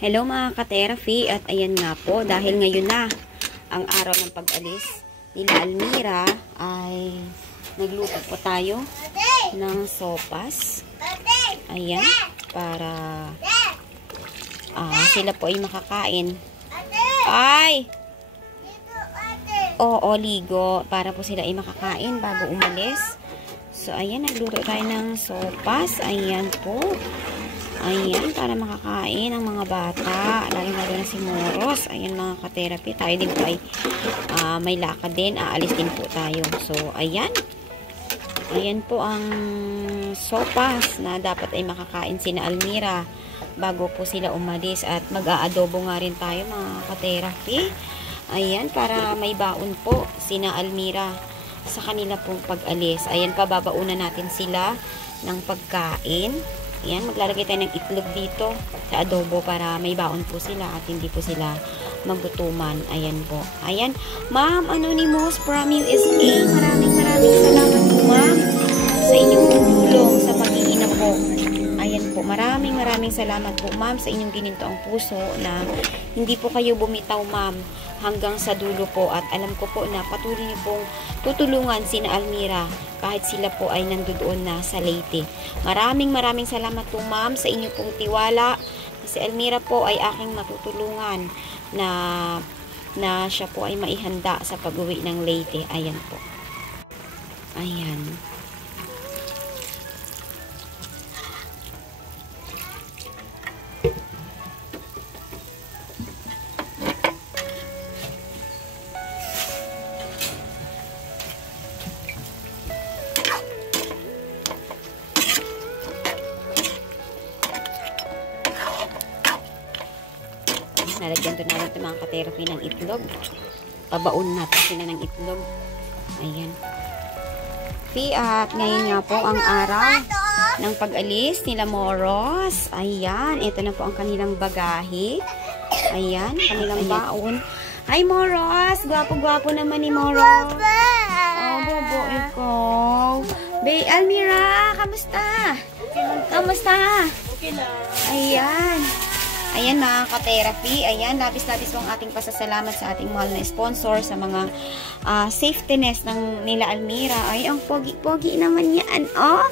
Hello mga ka-therapy, at ayan nga po, dahil ngayon na ang araw ng pag-alis nila Almira, ay nagluto po tayo ng sopas. Ayan, para sila po ay makakain. Ay! Oo, ligo. Para po sila ay makakain bago umalis. So, ayan, nagluto tayo ng sopas. Ayan po. Ayan, para makakain ang mga bata. Lalo na si Moros. Ayan mga ka-therapy. Tayo din po ay may lakad din. Aalis din po tayo. So, ayan. Ayan po ang sopas na dapat ay makakain sina Almira bago po sila umalis. At mag-aadobo nga rin tayo mga ka-therapy. Ayan, para may baon po sina Almira sa kanila pong pag-alis. Ayan, pababaunan natin sila ng pagkain. Ayan, maglalagay tayo ng itlog dito sa adobo para may baon po sila at hindi po sila magutuman. Ayan po. Ayan, Ma'am Anonymous from USA. Maraming salamat po, Ma'am, sa inyong tulong sa pag-iina po. Ayan po, maraming salamat po, Ma'am, sa inyong gininto ang puso na hindi po kayo bumitaw, Ma'am, hanggang sa dulo po. At alam ko po na patuloy niyo pong tutulungan sina Almira kahit sila po ay nandoon na sa Leyte. Maraming salamat po, Ma'am, sa inyo pong tiwala. Si Almira po ay aking matutulungan na siya po ay maihanda sa pag-uwi ng Leyte. Ayan po. Ayan. Nalagyan doon natin ito mga ka-therapy ng itlog. Pabaon natin sila ng itlog. Ayan. At ngayon nga po ang araw ng pag-alis nila Moros. Ayan. Ito na po ang kanilang bagahe. Ayan. Kanilang baon. Hi Moros! Gwapo-gwapo naman ni Moros. Oh, bobo ikaw. Bay, Almira! Kamusta? Kamusta? Okay lang. Ayan. Ayan mga ka-therapy, ayan, labis-labis po ang ating pasasalamat sa ating mahal na sponsor sa mga safety nest ng nila Almira. Ay, ang pogi-pogi naman yan, oh.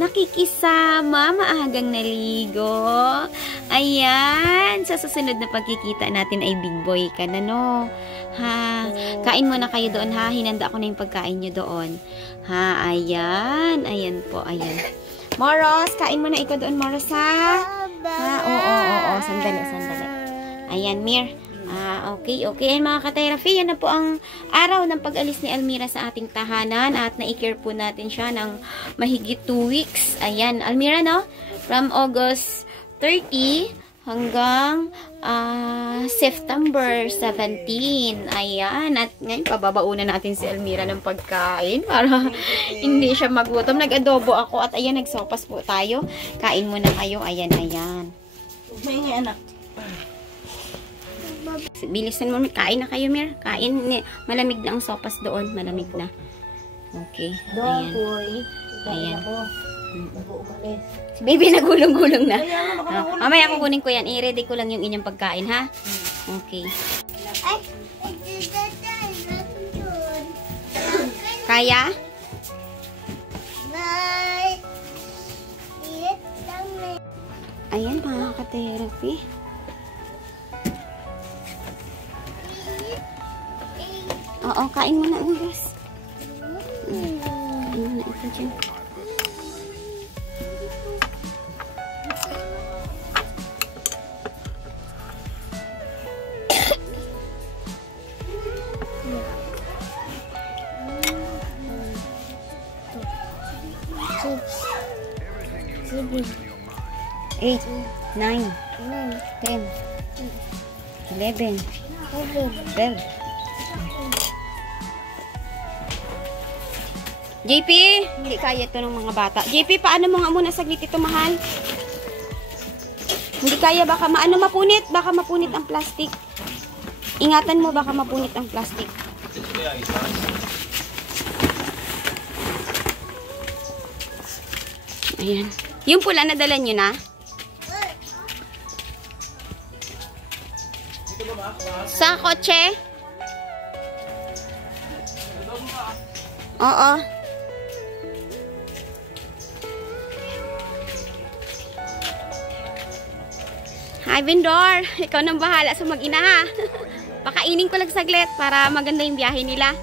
Nakikisama, maagang naligo. Ayan, sa susunod na pagkikita natin ay big boy ka na, no? Ha, kain muna kayo doon, ha? Hinanda ko na yung pagkain nyo doon. Ha, ayan, ayan po, ayan. Moros, kain muna ikaw doon, Moros, ha? Ha, oo, sandali. Ayan, Mir. Okay. Ayan, mga ka-therapy, yan na po ang araw ng pag-alis ni Almira sa ating tahanan at na-care po natin siya ng mahigit 2 weeks. Ayan, Almira, no? From August 30 hanggang September 17. Ayan, at ngayon pababaunan natin si Almira ng pagkain para hindi siya magutom. Nag-adobo ako at ayan, nagsopas po tayo. Kain muna kayo. Ayan. May anak. Bilisan mo, kain na kayo, Mir. Kain. Malamig na ang sopas doon. Malamig na. Okay. Ayan. Si baby nagulong-gulong na. Mamaya kukunin ko yan. I-ready ko lang yung inyong pagkain, ha? Okay. Kaya? Ayan, mga ka-therapy. Oo, kain mo na, guys. Kain mo na ito dyan. Eight, 9, 10, 11, 12. JP, hindi kaya ito ng mga bata. JP, paano mo nga muna saglit ito, mahal? Hindi kaya, baka mapunit. Baka mapunit ang plastic. Ingatan mo, baka mapunit ang plastic. Ayan. Yung pula, nadala nyo na? Sa kotse? Oo. Hi, vendor. Ikaw nang bahala sa mag-ina, ha? Pakainin ko lang saglit para maganda yung biyahe nila.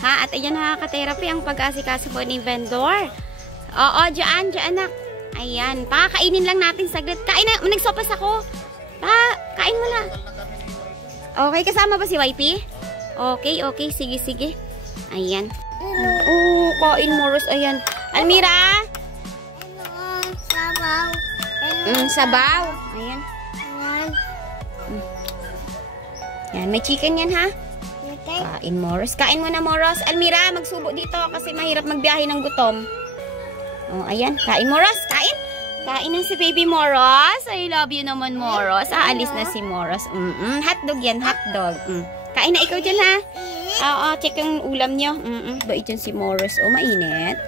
Ha? At ayan, ha, ka-therapy ang pag-asikaso po ni vendor. Oo, dyan, nak. Ayan. Pakakainin lang natin saglit. Kain na. Nagsopas ako. Kain mo na. Okay, kasama ba si YP? Okay. Sige. Ayan. Oh, kain mo, Rose. Ayan. Almira? Sabaw. Sabaw. Ayan. Yan, may chicken yan, ha? Kain mo, Rose. Kain mo na, Moros. Almira, magsubo dito kasi mahirap magbiyahe ng gutom. Oh, ayan. Kain mo, Rose. Kain. Kain na si baby Moros. I love you naman, Moros. Aalis na si Moros. Hotdog yan, hotdog. Kain na ikaw dyan, ha? Oo, check yung ulam nyo. Bait dyan si Moros. Oh, mainit.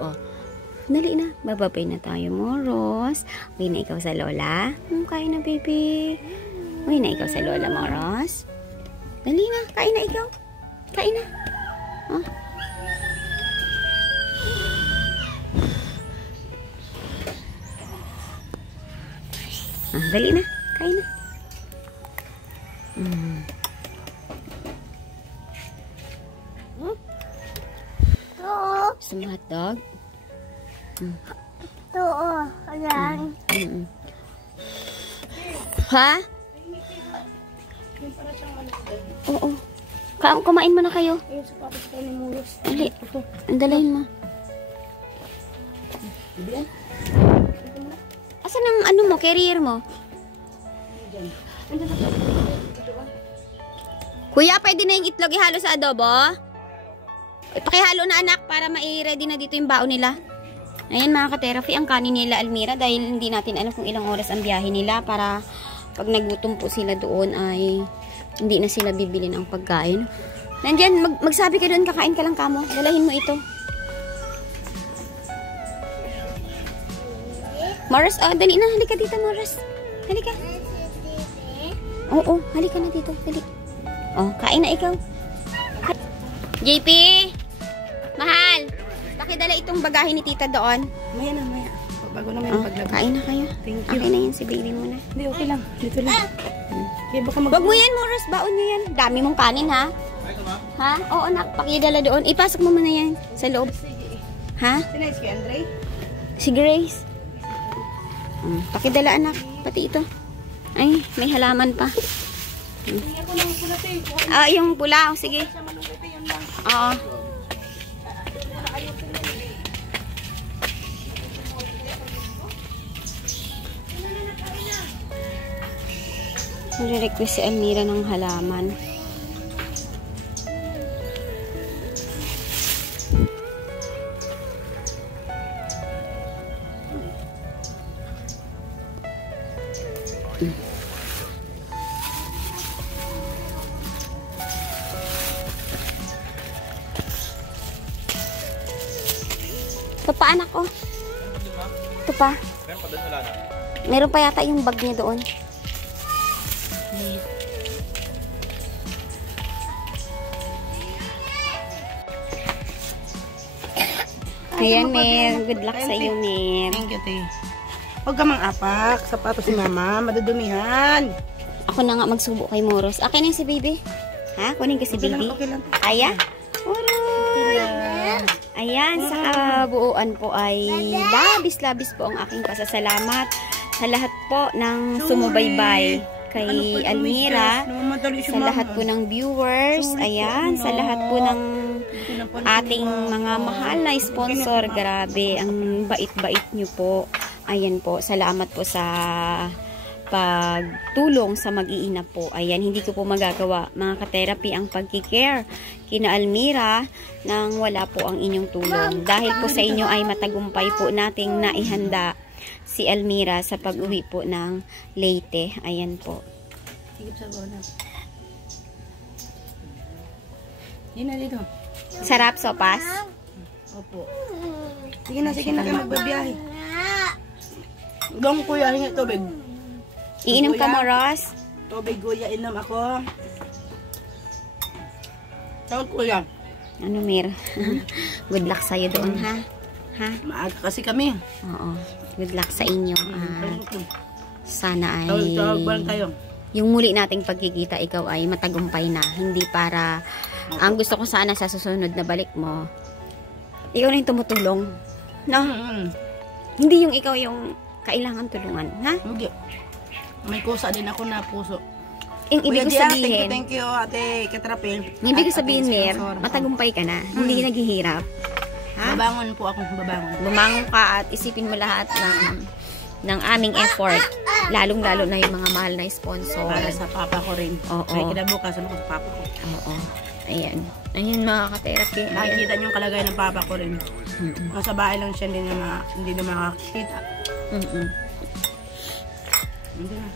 Oh. Dali na. Bababay na tayo, Moros. Uwi na ikaw sa lola. Kain na, baby. Uwi na ikaw sa lola, Moros. Dali na. Kain na ikaw. Kain na. Oh. Dali na. Kain na. Gusto mo hotdog? Ayan. Ha? Oo. Kumain mo na kayo. Yung sapatos ko ni Mulos. Dali. Andalayin mo. Asan ang ano mo? Carrier mo? Kuya, pwede na yung itlog ihalo sa adobo? Pakihalo na, anak, para mai-ready na dito yung baon nila. Ayan, mga ka-therapy, ang kanin nila, Almira, dahil hindi natin alam kung ilang oras ang biyahe nila para pag nagutom po sila doon ay hindi na sila bibili ng pagkain. Nandyan, magsabi ka doon, kakain ka lang kamo. Dalahin mo ito. Morris, dali na, halika dito, Morris. Halika. Oo, halika na dito, dali. Kain na ikaw. JP! Mahal! Pakidala itong bagahe ni tita doon. Maya na. Bago naman yung paglabas. Kain na kayo. Thank you. Okay na yan, si baby mo na. Hindi, okay lang. Dito lang. Kaya baka Wag mo yan, Morris. Baon nyo yan. Dami mong kanin, ha? Ha? Oo, nak. Pakidala doon. Ipasok mo muna yan sa loob. Ha? Sinayos kay Andre? Si Grace. Pakidala, anak. Pati ito. Ay, may halaman pa. Yung pula. Sige. Oo. Nire-request si Almira ng halaman. Ito pa, anak ko. Ito pa. Meron pa yata yung bag niya doon. Ayan, Mer. Good luck sa iyo, Mer. Thank you, te. Huwag ka mang-apak. Sapatos ni mama. Madudumihan. Ako na nga magsubo kay Moros. Akin na si baby. Ha? Kunin ko si baby. Okay lang. Aya? Ayan, sa kabuuan po ay labis-labis po ang aking pasasalamat sa lahat po ng sumubaybay kay Almira, sa lahat po ng viewers, ayan, sa lahat po ng ating mga mahal na sponsor. Grabe, ang bait-bait nyo po. Ayan po, salamat po sa pagtulong sa mag-iina po. Ayan, hindi ko po magagawa, mga ka-therapy, ang pagkikare kina Almira nang wala po ang inyong tulong. Dahil po sa inyo ay matagumpay po nating naihanda si Almira sa pag-uwi po ng Leyte. Ayan po. Yun na dito. Sarap, sopas? Opo. Sige na kayo magbabiyahe. Gawang kuya, hingi tubig. Iinom ka Kuya. mo, Ross? Tubig kuya, inom ako. Tawag kuya. Ano, Mir? Good luck sa'yo doon, ha? Ha? Maaga kasi kami. Oo. Good luck sa inyo. Sana ay... Tawag ba lang tayo? Yung muli nating pagkikita, ikaw ay matagumpay na. Hindi para... Ang gusto ko sana sa susunod na balik mo, ikaw na yung tumutulong. No? Hindi yung ikaw yung kailangan tulungan. Ha? Hindi. May kusa din ako na puso. Yung ibig ko sabihin... Thank you, ate Katrapil. Yung ibig ko sabihin, Mir, matagumpay ka na. Hindi naghihirap. Ha? Babangon po ako, babangon. Bumangon ka at isipin mo lahat ng aming effort. Lalong-lalo na yung mga mahal na sponsor. Para sa papa ko rin. Oo. May kinabukasan ako sa papa ko. Oo. Ayan. Ayan mga ka-therapy. Nakikita niyo yung kalagayan ng papa ko rin. Nasa bahay lang siya, hindi na makakita. Hindi na.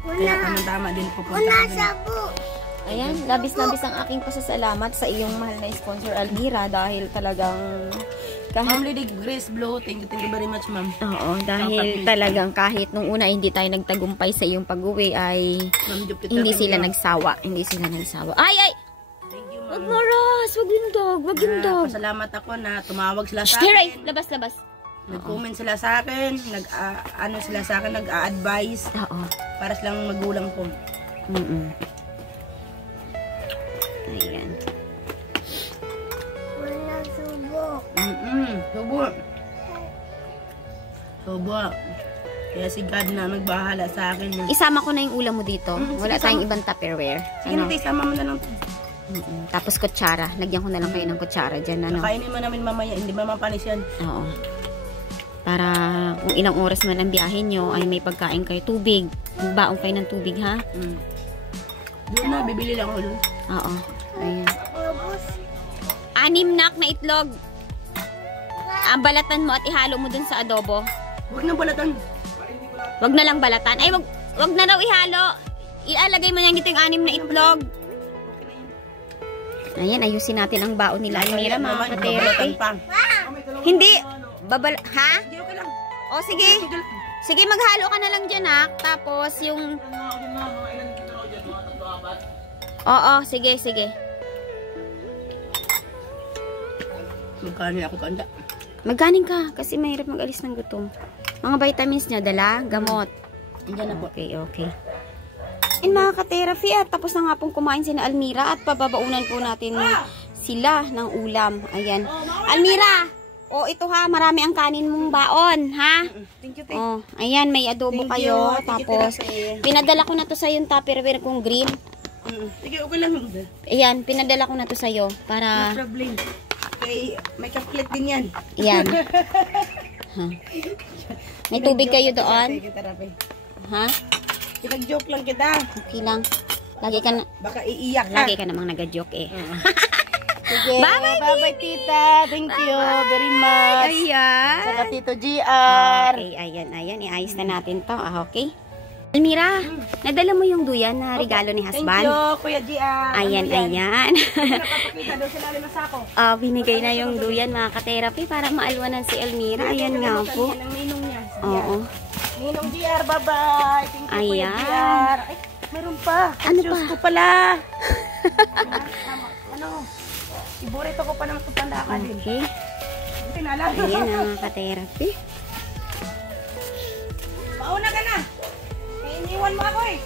Kaya tamang-tama din pupunta kami. Ayan, labis-labis ang aking pasasalamat sa iyong mahal na sponsor, Almira, dahil talagang Ma'am Lady Grace Blue, thank you very much, ma'am. Oo, dahil talagang kahit nung una hindi tayo nagtagumpay sa iyong pag-uwi ay hindi sila nagsawa. Hindi sila nagsawa. Ay! Thank you, Wag ma'am. mo, Ross! Wag yung dog! Wag yung dog! Pasalamat ako na tumawag sila sa Tiray! akin. Labas-labas! Nag-comment sila sa akin, sila sa akin, nag-a-advise Oo. para silang magulang ko. Ayan. Subo. Subo. Kaya si God na magbahala sa akin. Isama ko na yung ulam mo dito. Wala sige, tayong ibang tupperware. Sige na, sama mo na lang. Tapos kutsara. Lagyan ko na lang kayo ng kutsara dyan. Ano? Kainin mo namin mamaya, hindi ba mapanis yan? Oo. Para kung ilang oras man ang biyahe nyo, ay may pagkain kayo. Tubig. Baong kayo ng tubig, ha? Doon na, bibili lang ako doon. Oo. Ayan. 6 na itlog. Ang balatan mo at ihalo mo dun sa adobo. Huwag na balatan. Wag na lang balatan. Ay, wag na raw ihalo. Ilalagay mo na dito yung 6 na itlog. Ayan, ayusin natin ang baon nila. Almira, mga ka-therapy. Hindi. Ha? Hindi, okay lang. O, sige. Sige, maghalo ka na lang dyan, ha? Tapos, yung... Oo, sige. Magkano ako kanda? Magkanin ka, kasi mahirap mag-alis ng gutom. Mga vitamins niya, dala, gamot. Diyan na po. Okay. And mga ka-therapy, at tapos na nga pong kumain si na Almira at pababaunan po natin sila ng ulam. Ayan. Almira! O, ito ha, marami ang kanin mong baon, ha? Thank you, O, ayan, may adobo kayo. Tapos, pinadala ko na to sa yung tupperware kong green. Sige, okay lang. Ayan, pinadala ko na to sa'yo para... No problem. Okay, may kaplit din yan. Yan. Ha? May tubig kayo doon? Sige, therapy. Ha? Pinag-joke lang kita. Okay lang. Lagi ka na... Baka iiyak ka. Lagi ka namang nag-joke eh. Sige. Bye-bye, Bye-bye, tita. Thank you very much. Ayan. Saka Tito GR. Okay, ayan. Iayos na natin to. Okay. Almira, nadala mo yung duyan na regalo ni Thank husband? you, Kuya GR. Ayan. Napapakita daw sila rin sa ako. Binigay na yung duyan mga ka-therapy para maalwanan si Almira. Ayan nga po. Yan ang ninong niya. Oo. Ninong GR, bye-bye. Thank you, Kuya Ayan. GR. Ay, meron pa. Ano Diyos pa? ko pala. Ano? Iburito ko pa naman sa pandakan din. Okay. Hindi na lang. Ayan ang mga ka-therapy. Mauna ka na. Iniwan mo ako eh.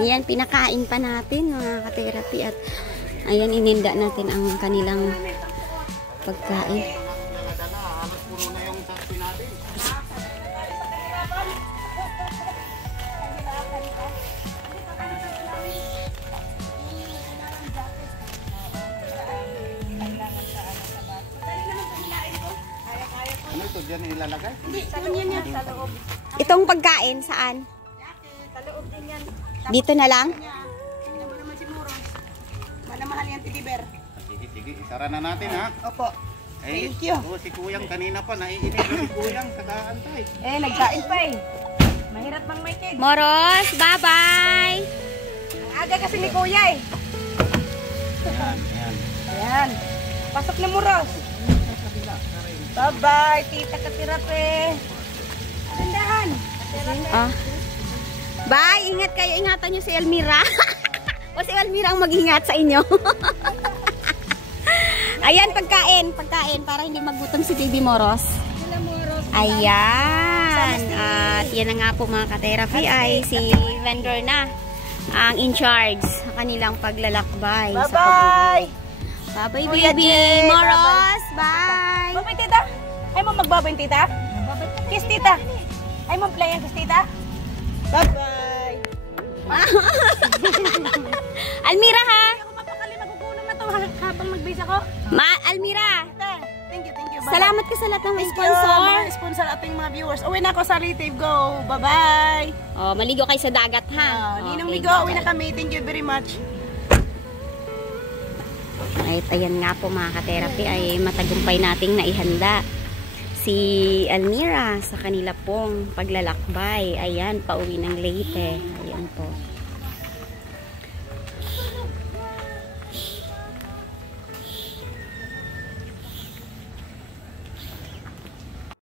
Ayan, pinakain pa natin mga ka-therapy at ayan, ininda natin ang kanilang pagkain. Ano ito dyan ilalagay? Itong pagkain, saan? Dito na lang? Manamahal yan, Titiber. Sige, isara na natin ha. Opo. Eh, Thank you. si Kuyang kanina pa, naiinip na si Kuyang sa kaantay. Nagkain pa eh. Mahirap mang may kid. Moros, bye-bye! Ang aga kasi ni Kuya eh. Yan. Ayan. Pasok na Muros. Bye-bye, Tita Katirape. Ah. Bye! Ingat kayo. Ingatan nyo si Elmira. O si Elmira ang mag-ingat sa inyo. Ayan, pagkain. Pagkain para hindi magutom si Baby Moros. Ayan. At yan na nga po mga ka-therapy ay si vendor na ang in charge sa kanilang paglalakbay. Bye-bye! Bye-bye, Kuya Baby Jay, Moros. Bye! Bye-bye, tita. Ay mo magbabay, tita. Kiss, tita. Ay mo play ang kiss, tita. Bye-bye. Almira, ha? Ako mapakali, magugunom na to habang mag-base ako. Almira, Thank you, thank you. Bye. salamat ka sa lahat ng Thank you, sponsor. mga sponsor ating mga viewers. Uwi na ako sa Relative Go. Bye-bye. Oh, maligo kayo sa dagat, ha? Ninong Okay, Ligo, uwi na kami. Thank you very much. At ayan nga po mga ka-therapy ay matagumpay nating naihanda si Almira sa kanila pong paglalakbay. Ayan, pauwi ng Leyte. Ayan po.